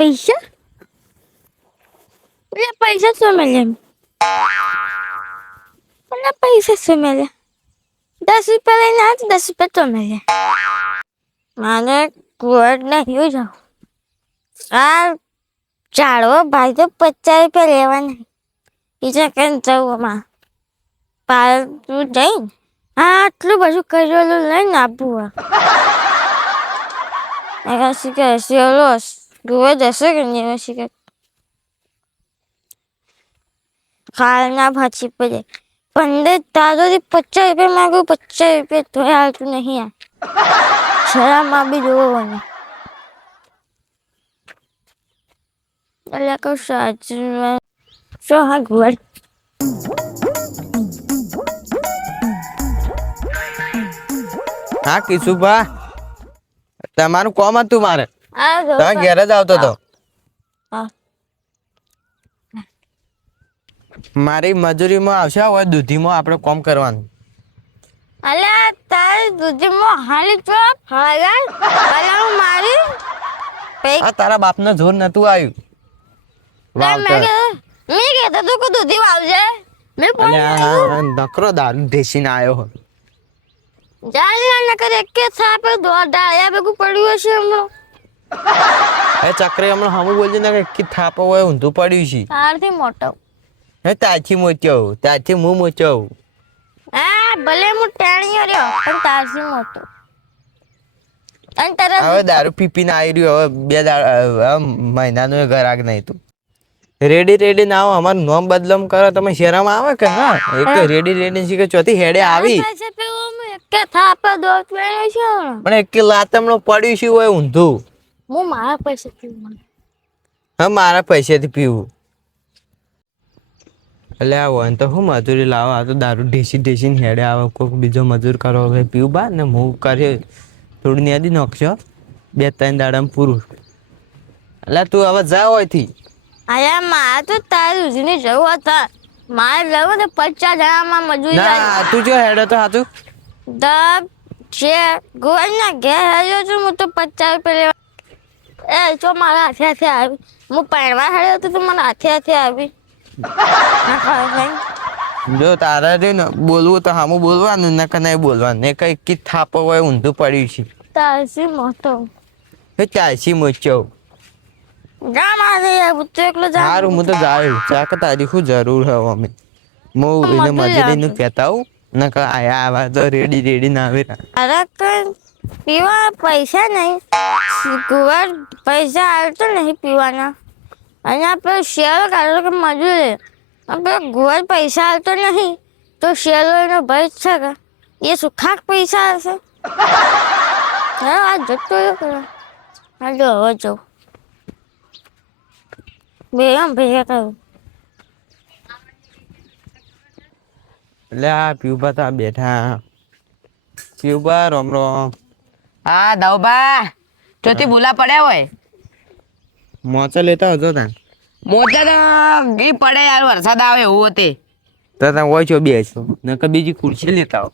પૈસા એટલે પૈસા શું મળે મને પૈસા શું મળે 10 રૂપિયા લઈને આવ 10 રૂપિયા તો મળે મારે કુવડ નહીં જાઉં આ ચાળવો ભાઈ તો 50 રૂપિયા લેવા નહીં બીજા કઈ જવું માં પાલતું જઈને આટલું બધું કરેલું લઈને આપવું શીખે શિયાળો ગુવે જશે કે નહીં શીખે કાલના ભાછી પડે 15 તારોથી 50 રૂપિયા માગું 50 રૂપિયા તો હાલતું નહીં આ શરામાં બી જોવાનું એટલે કહું સાચું શું હા ગુવડ હા કિશુભા તમારું કોમ હતું મારે તમે ઘેર જ આવતો હતો મારી મજૂરીમાં આવશે હોય દૂધીમાં આપણે કોમ કરવાનું અલ્યા તારી દૂધીમાં હાલી ચોપ હાલ હું મારી આ તારા બાપને જોર નતું આવ્યું મેં કહેતો તું કે દૂધી વાવજે મેં નકરો દારૂ ઢેસીને આવ્યો હોય જાણ નકર એક કે થાપે ડાળિયા ભેગું પડ્યું હશે હમણાં એ ચક્રે હમણાં હમું બોલજે ને કે થાપો હોય ઊંધું પડ્યું છે તારથી મોટો હે તારથી હું મોચો હા ભલે હું ટેણીયો રહ્યો પણ તારથી મોટો અને તારા હવે દારૂ પીપીને આવી રહ્યો હવે 2 મહિનાનું ઘરાક નહીં તું રેડી ના આવો અમારું નામ બદલમ કરો તમે શેરામાં આવે કે હા એક રેડી શીખે ચોથી હેડે આવી કે થાપે દોત મેળ્યો છે પણ એક લાતમણો પડ્યું છે હોય ઊંધું હું મારા પૈસા પીવું હા મારા પૈસાથી પીવું એટલે આ હોય તો હું મજૂરી લાવો આ તો દારૂ ઢેસીને હેડે આવે કોઈક બીજો મજૂર કરો હવે પીવું બા ને હું કરે થોડી યાદી નાખશો 2-3 દાડામાં પૂરું એટલે તું હવે જા હોયથી અલ્યા મારે તો તારી ઉજની જવું હતા મારે જવું તો 50 જણામાં મજૂરી ના તું જો હેડે તો હાચું દબ છે ગોળના ઘેર આવ્યો છું હું તો 50 રૂપિયા લેવા એ જો મારા હાથે આવી હું પહેરવા આવ્યો હતો તો મને હાથે આવી જો તારા રે ને બોલવું તો હામું બોલવાનું ને કે નહીં બોલવાનું ને કઈ કી થાપો હોય ઊંધું પડ્યું છે તારસી મોટો એ ચાસી મોચો જા મારે યાર તું એકલો જા સારું હું તો જાઉં ચાક તારી શું જરૂર હે અમે હું એને મજૂરીનું કહેતા હું ને કે આયા આવા તો રેડી ના આવે અરે કઈ પીવા પૈસા નહીં કુંવર પૈસા આવતો નહીં પીવાના અને આપણે શેરો કાઢો કે મજૂરી આપણે કુંવર પૈસા આવતો નહીં તો શેરો એનો ભય છે કે એ સુખાક પૈસા હશે હા આ જતો હા જો હવે જો ભૈયા કહ્યું એટલે આ પીવબા તો બેઠા પીવબા રોમ હા દવબા ચોથી ભૂલા પડ્યા હોય મોચા લેતા હતો તા મોજા તો ગઈ પડે યાર વરસાદ આવે એવું હોતે તો તા હોય છો બેસો નકર બીજી ખુરશી લેતા આવો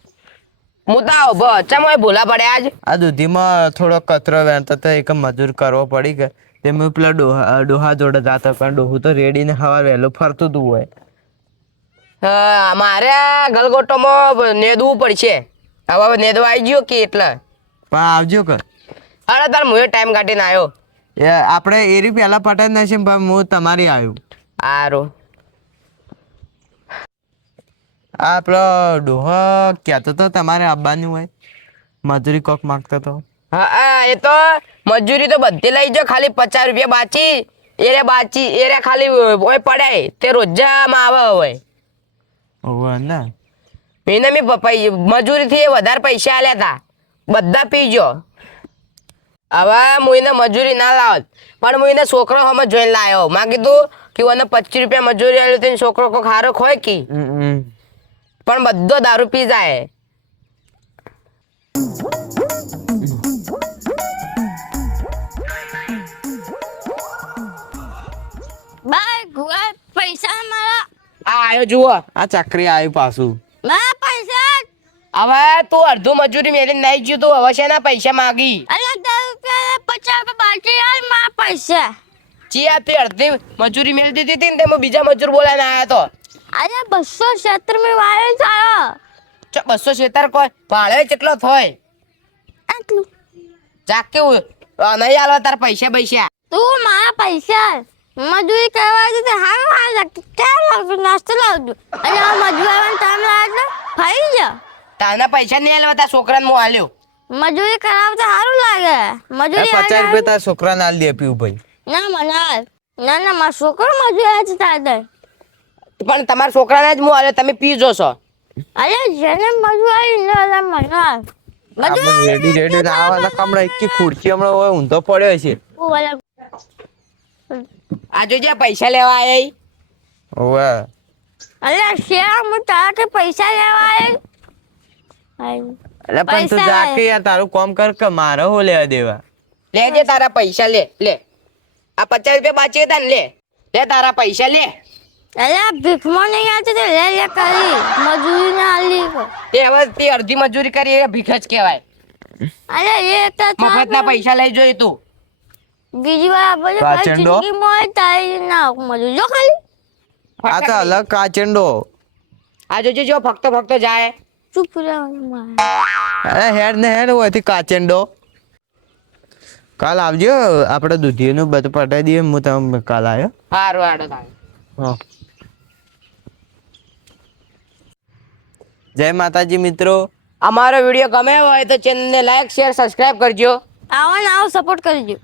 હું તો આવો ભ ચમ હોય ભૂલા પડ્યા આજ આ દૂધીમાં થોડો કચરો વેણતો તો એક મજૂર કરવો પડી કે તે મેં પેલા ડોહા જોડે જાતો પણ ડોહું તો રેડીને હવાર વહેલું ફરતું તું હોય મારે આ ગલગોટોમાં નેદવું પડશે હવે નેદવા આવી ગયો કે એટલે પણ આવજો કે અરે તાર હું ટાઈમ કાઢીને આવ્યો એ આપણે એરી પહેલા પટાઈ નાખીએ પણ હું તમારી આવ્યું સારું આ પેલો ડોહા કહેતો તો તમારે આવવાનું હોય મજૂરી કોક માગતો તો હા એ તો મજૂરી તો બધી લઈ જો ખાલી 50 રૂપિયા બાચી એરે ખાલી ઓય પડાય તે રોજામાં આવે હોય ઓવે ના એને મેં મજૂરીથી વધારે પૈસા આલ્યા હતા બધા પીજો હવે હું એને મજૂરી ના લાવત પણ હું એને છોકરો હમ જોઈને લાવ્યો માં કીધું કે મને 25 રૂપિયા મજૂરી આવ્યું તો છોકરો કોઈ ખારો ખોય કી પણ બધો દારૂ પી જાય બાય ગુઆ પૈસા મારા આ આયો જુઓ આ ચક્રી આવ્યું પાછું મારા પૈસા હવે તું અડધું મજૂરી મેલી નહીં ગયું તું હવે શેના પૈસા માગી અરે 10 રૂપિયા 50 રૂપિયા બાકી યાર મારા પૈસા ચી આપી અડધી મજૂરી મેળ દીધી હતી ને તે હું બીજા મજૂર બોલાવીને આવ્યો તો અરે 276 મેં વાયો સારો 276 કોઈ ભાડે કેટલો થાય આટલું જાક કેવું નહીં આલો તાર પૈસા તું મારા પૈસા મજૂરી કરવા દે હારું હાલ લાગતું ક્યાં લાવતું નાસ્તો લાવજો અને આ મજૂરી આવવાનો ટાઈમ લાગે ફરી જા તારના પૈસા નહીં આલો તાર છોકરાને હું આલ્યો મજૂરી કરાવતા સારું લાગે મજૂરી 50 રૂપિયા તારા છોકરાને આલ દે પીવું ભાઈ ના મનાલ ના મારા છોકરો મજૂરી આવે છે તારે પણ તમારા છોકરાને જ હું આલ્યો તમે પીજો છો અરે જેને મજૂરી ને અલા મનાલ આપણે રેડી આવવાના કામડા એકી ખુરશી હમણાં હોય ઊંધો પડ્યો છે આ જોજે પૈસા લેવા આયા ઓવે અરે શેર હું તારા પૈસા લેવા આવ્યો એટલે પણ તું પૈસા જા કે યાર તારું કામ કર કે મારે હો લેવા દેવા લેજે તારા પૈસા લે આ 50 રૂપિયા બાકી હતા ને લે તારા પૈસા લે અરે ભીખમાં નહીં આવતી તો લે કરી મજૂરી ના આલી તે હવે તે અડધી મજૂરી કરી એ ભીખ જ કહેવાય અરે એ તો મફતના પૈસા લઈ જોઈ તું બીજી વાર આપણે કાચંડો? જિંદગીમાં તારી ના મજૂરી જો ખાલી આ તો અલગ કાચંડો આ જોજે જો ફક્ત જાય ચૂપ રહેવાનું મારે અરે હેડ ને હેડ હોયથી કાચંડો કાલ આવજો આપણે દૂધીનું બધું પટાઈ દઈએ હું તમે કાલ આવ્યો હારું આડો તારે હા જય માતાજી મિત્રો અમારો વિડીયો ગમે હોય તો ચેનલને લાઈક શેર સબસ્ક્રાઇબ કરજો આવો ને આવો સપોર્ટ કરજો